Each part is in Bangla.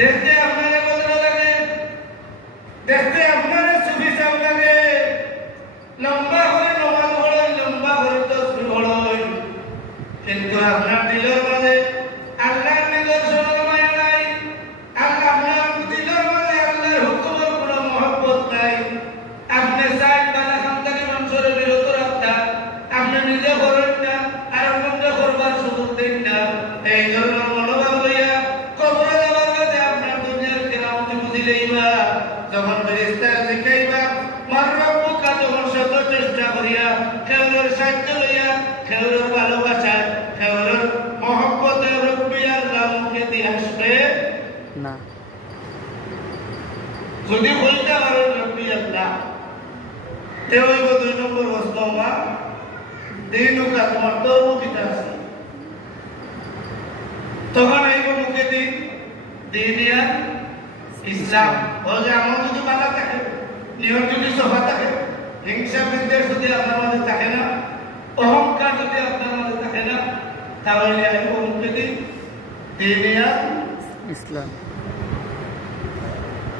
দেখতে আপনারে বদলা লাগে, দেখতে আপনারে সুফি সাহেব লাগে, লম্বা করে নমাজ পড়েন, লম্বা করে তসবিহ পড়েন, কিন্তু আপনার দিলের মাঝে আল্লাহর নিদর্শনের মায়া নাই, আপনার দিলের মাঝে আল্লাহর হুকুমের কোনো মহব্বত নাই। আপনি চান বালা খানদানি মানুষের বিরত রাখতা, আপনি নিজে করেন না, আর অন্যকে করবার সুযোগ দেন না। এই ধরনের মনোভাব লইয়া কবরে যাওয়ার কাছে আপনার দুনিয়ার কেরামতি বুঝিলেইবা, যখন ফেরেশতা জিজ্ঞাইবা মার রব্বুকা, তখন শত চেষ্টা করিয়া খেউরের সাহায্য লইয়া খেউরের ভালোবাসা খেউরের মহব্বতে রব্বি আল্লাহ মুখে দিয়ে আসবে না। যদি বলতে পারেন রব্বি আল্লাহ, তে হইব 2 নম্বর বস্তমা দিনুকা, তোমার তৌহিদ আছে। তখন আইব মুখে দিন দিনিয়া ইসলাম। বলে আমার যদি ভালো থাকে, নিয়ম যদি সভা থাকে, হিংসা বিদ্বেষ যদি আপনার মাঝে থাকে না, অহংকার যদি আপনার মাঝে থাকে না, তাহলে আইব মুখে দিন দিনিয়া ইসলাম।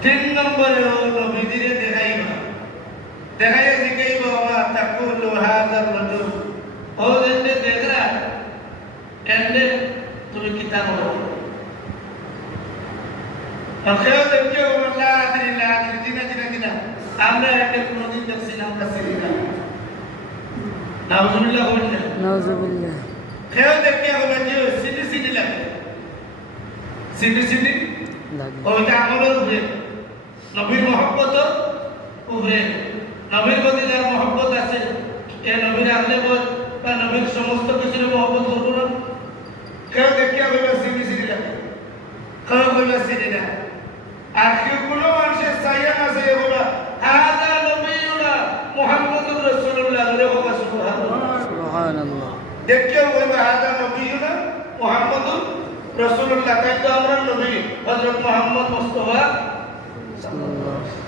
3 নম্বরে নবীজিরে দেখাইবা, দেখাইয়া জিজ্ঞাইবা মা তাকুলু হাযার রাজুল, ও যেতে দেখরা এন্ডে তুমি কিতাব পড়ো। আখেও দেখে আল্লাহ আদিল্লাহ জিনা আমরা এন্ডে কোনদিন দেখছি না, আমরা চিনি না। নাউজুবিল্লাহ বললেন, নাউজুবিল্লাহ। খেও দেখে হবে যে সিনি লাগে, সিনি লাগে। ওইটা আমলের উপরে, নবীর মহব্বত উপরে। নবীর প্রতি যার মহব্বত আছে, এ নবীর আহলে বল বা নবীর সমস্ত কিছুর মহব্বত করবো না। কেউ দেখিয়া বলবে সিনি লাগে, কেউ বলবে চিনি না। আর কেউ কোনো মানুষের চাইয়া না চাইয়া বলবে হাযা নবিয়ুনা মুহাম্মাদুর রাসূলুল্লাহ, সুবহানাল্লাহ সুবহানাল্লাহ। দেখিয়া বলবে হাযা নবিয়ুনা মুহাম্মাদুর রাসূলুল্লাহ। তাই তো আমরা নবী হযরত মুহাম্মদ মুস্তাফা সাল্লাল্লাহু।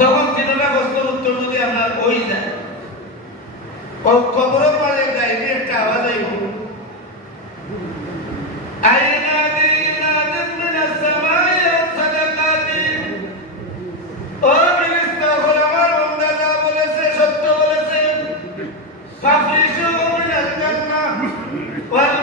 তখন 3 প্রশ্নের উত্তর যদি আপনার হয়ে যায়, কবরের মাঝে গাইবে একটা আওয়াজ আইব, আইনা দিনা মিনাস সামাই সাদাকাতি। ও ফেরেশতা হল আমার বান্দা যা বলেছে সত্য বলেছে, ফাফরিশু মিনাল জান্নাহ ওয়াল